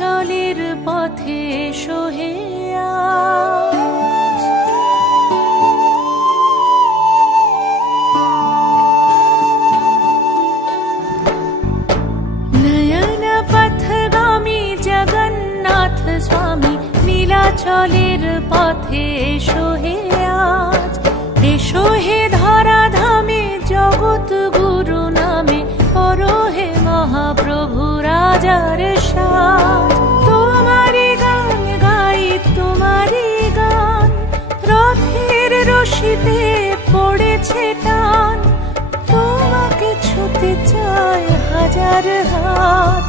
নীলাচলের পথে সোহে নয়ন পথগামী জগন্নাথ স্বামী নীলাচলের পথে সোহে আজ এসো হে ধরা ধামে জগৎ গুরু নামে করো হে মহাপ্রভু রাজার সাজ তোমারি গান গাই তোমারি গান রথের রশিতে পড়েছে টান তোমাকে ছুতে চায় হাজার হাত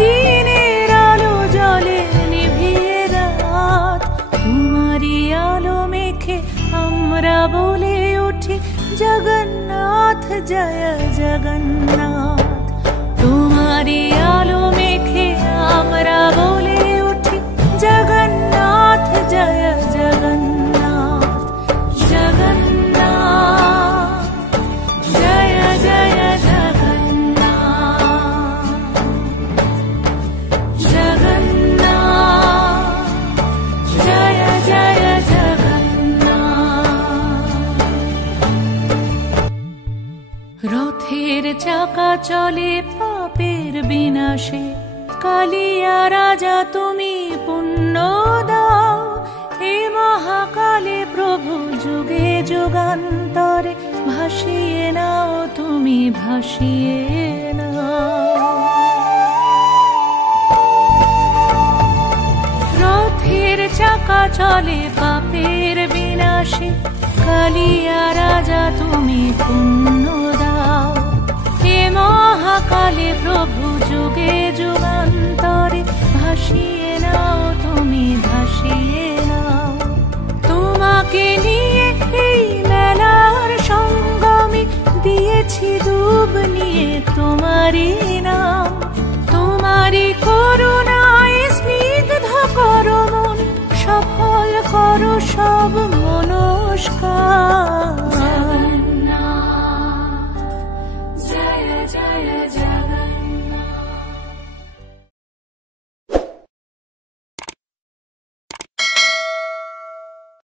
দিনের আলো জলে নিভিয়ে রাত তোমারি আলো মেখে আমরা বলে উঠি জগন্নাথ জয় জগন্নাথ তোমারি আলো মেখে আমরা বলে উঠি জগন্নাথ জয় জগন্নাথ জগন্নাথ জয় জয় জগন্নাথ জগন্নাথ জয় জয় জগন্নাথ রথের চাকা চলে পাপের বিনাশে কালিয়া রাজা তুমি পুণ্য দাও হে মহাকালে প্রভু যুগে যুগান্তরে ভাসিয়ে নাও তুমি ভাসিয়ে নাও রথের চাকা চলে পাপের বিনাশে কালিয়া রাজা তুমি পুণ্য দাও হে মহাকালে প্রভু যুগে যুগান্তরে ভাসিয়ে নাও তুমি ভাসিয়ে নাও তোমাকে নিয়ে এই মেলার সঙ্গমে দিয়েছি ডুব নিয়ে তোমারি নাম তোমারি করুণায় স্নিগ্ধ করো মন সফল করো সব মনস্কার